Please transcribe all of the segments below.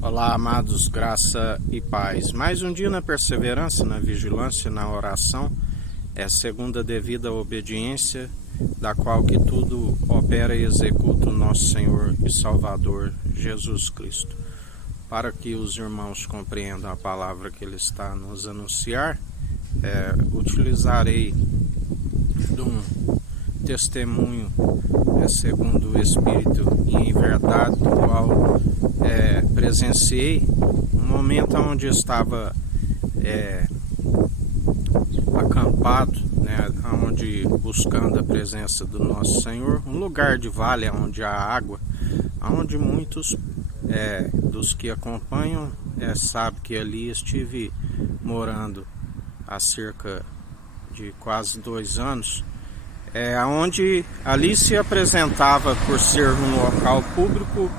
Olá, amados, graça e paz. Mais um dia na perseverança, na vigilância, na oração, segundo a devida obediência, da qual que tudo opera e executa o nosso Senhor e Salvador Jesus Cristo. Para que os irmãos compreendam a palavra que Ele está a nos anunciar, utilizarei de um testemunho segundo o Espírito e em verdade, do qual presenciei um momento onde eu estava acampado, onde buscando a presença do nosso Senhor, um lugar de vale onde há água, onde muitos dos que acompanham sabem que ali estive morando há cerca de quase 2 anos, onde ali se apresentava, por ser um local público,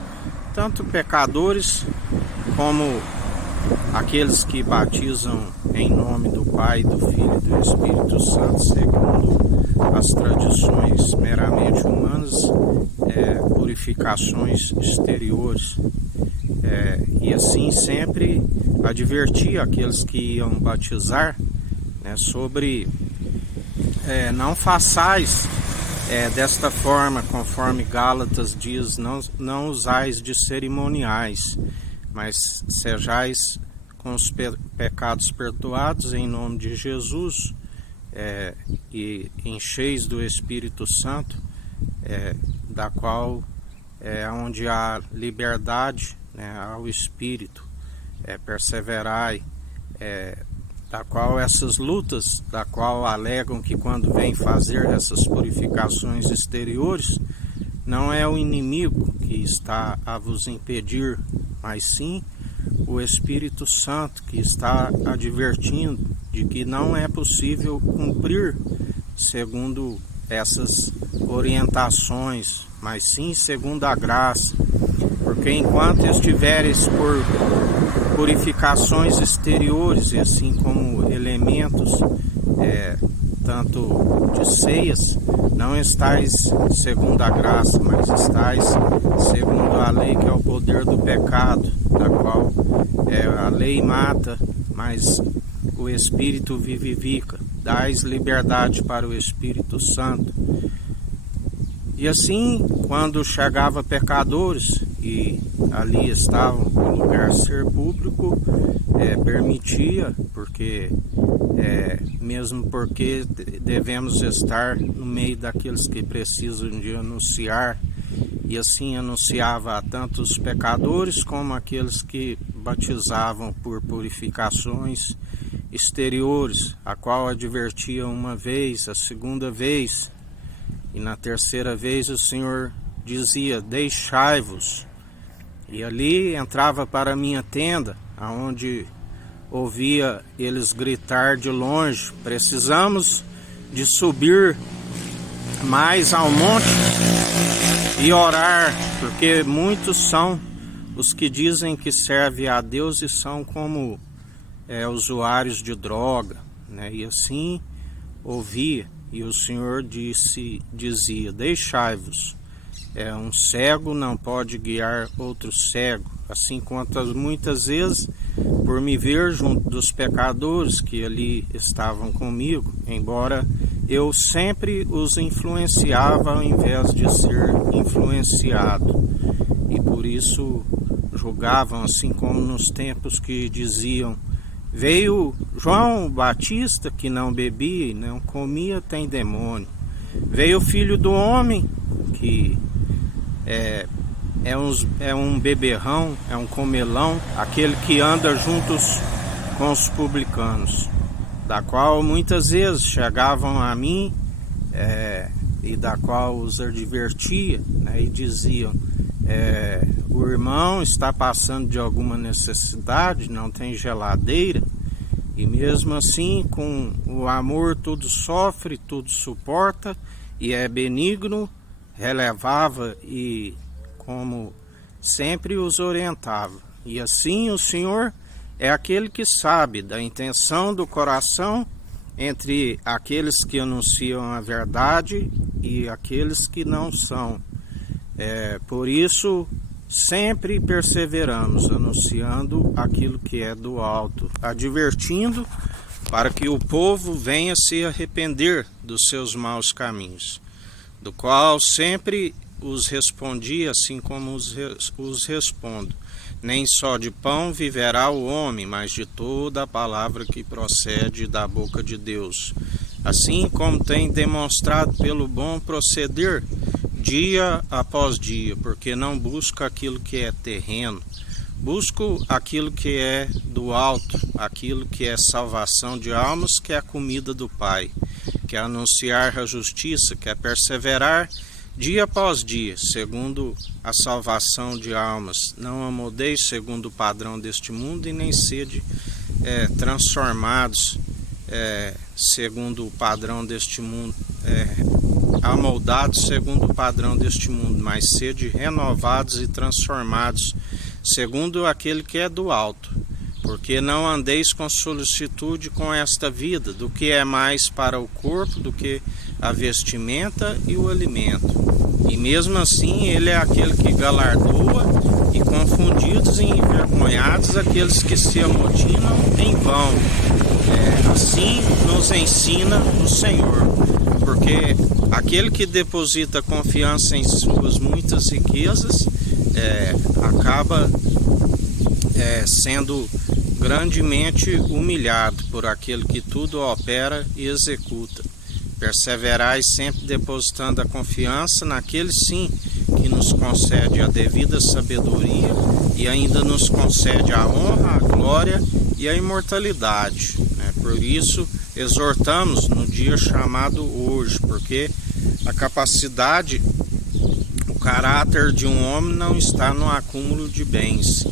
tanto pecadores como aqueles que batizam em nome do Pai, do Filho e do Espírito Santo, segundo as tradições meramente humanas, purificações exteriores. E assim sempre advertia aqueles que iam batizar sobre não façais desta forma, conforme Gálatas diz, não usais de cerimoniais, mas sejais com os pecados perdoados em nome de Jesus, e encheis do Espírito Santo, da qual onde há liberdade ao Espírito, perseverai, da qual essas lutas, da qual alegam que quando vem fazer essas purificações exteriores, não é o inimigo que está a vos impedir, mas sim o Espírito Santo que está advertindo de que não é possível cumprir segundo essas orientações, mas sim segundo a graça, porque enquanto estiveres por purificações exteriores, e assim como elementos tanto de ceias, não estais segundo a graça, mas estais segundo a lei, que é o poder do pecado, da qual a lei mata, mas o Espírito vivifica. Dais liberdade para o Espírito Santo. E assim, quando chegava pecadores e ali estavam, o lugar ser público, permitia, porque mesmo porque devemos estar no meio daqueles que precisam de anunciar, e assim anunciava a tanto os pecadores como aqueles que batizavam por purificações exteriores, a qual advertia uma vez, a segunda vez, e na terceira vez o Senhor dizia: deixai-vos. E ali entrava para a minha tenda, aonde ouvia eles gritar de longe: precisamos de subir mais ao monte e orar, porque muitos são os que dizem que servem a Deus e são como usuários de droga, E assim ouvia, e o Senhor dizia: deixai-vos. Um cego não pode guiar outro cego, assim quanto muitas vezes, por me ver junto dos pecadores que ali estavam comigo, embora eu sempre os influenciava ao invés de ser influenciado, e por isso julgavam, assim como nos tempos que diziam: veio João Batista, que não bebia e não comia, tem demônio. Veio o Filho do Homem, que é um beberrão, é um comelão, aquele que anda juntos com os publicanos, da qual muitas vezes chegavam a mim, e da qual os advertia, e diziam: o irmão está passando de alguma necessidade, não tem geladeira, e mesmo assim, com o amor, tudo sofre, tudo suporta, e é benigno, relevava e, como sempre, os orientava. E assim o Senhor é aquele que sabe da intenção do coração entre aqueles que anunciam a verdade e aqueles que não são. Por isso sempre perseveramos, anunciando aquilo que é do alto, advertindo para que o povo venha se arrepender dos seus maus caminhos, do qual sempre os respondi, assim como os respondo. Nem só de pão viverá o homem, mas de toda a palavra que procede da boca de Deus. Assim como tem demonstrado pelo bom proceder, dia após dia, porque não busco aquilo que é terreno, busco aquilo que é do alto, aquilo que é salvação de almas, que é a comida do Pai, que é anunciar a justiça, que é perseverar dia após dia, segundo a salvação de almas. Não amodeis segundo o padrão deste mundo, e nem sede transformados segundo o padrão deste mundo, amoldados segundo o padrão deste mundo, mas sede renovados e transformados segundo aquele que é do alto. Porque não andeis com solicitude com esta vida, do que é mais para o corpo do que a vestimenta e o alimento. E mesmo assim ele é aquele que galardoa, e confundidos e envergonhados aqueles que se amotinam em vão. Assim nos ensina o Senhor, porque aquele que deposita confiança em suas muitas riquezas acaba sendo grandemente humilhado por aquele que tudo opera e executa. Perseverai sempre depositando a confiança naquele sim que nos concede a devida sabedoria e ainda nos concede a honra, a glória e a imortalidade. Por isso exortamos no dia chamado hoje, porque a capacidade, o caráter de um homem não está no acúmulo de bens,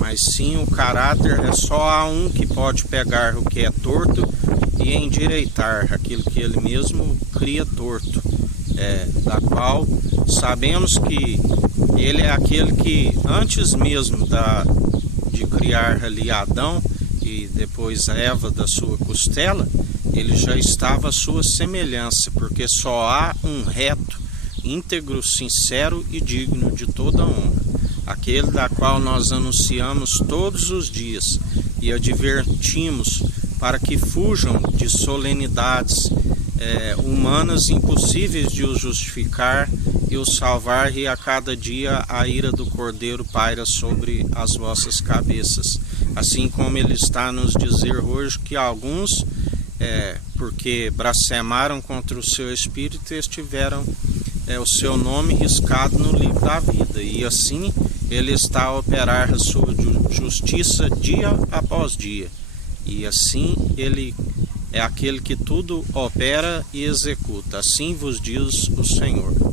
mas sim o caráter só há um que pode pegar o que é torto e endireitar aquilo que ele mesmo cria torto, da qual sabemos que ele é aquele que antes mesmo de criar ali Adão e depois Eva da sua costela, ele já estava à sua semelhança, porque só há um reto, íntegro, sincero e digno de toda honra, aquele da qual nós anunciamos todos os dias e advertimos para que fujam de solenidades humanas impossíveis de o justificar e o salvar, e a cada dia a ira do Cordeiro paira sobre as vossas cabeças. Assim como ele está a nos dizer hoje que alguns, porque blasfemaram contra o seu Espírito, estiveram o seu nome riscado no livro da vida, e assim ele está a operar a sua justiça dia após dia, e assim ele é aquele que tudo opera e executa. Assim vos diz o Senhor.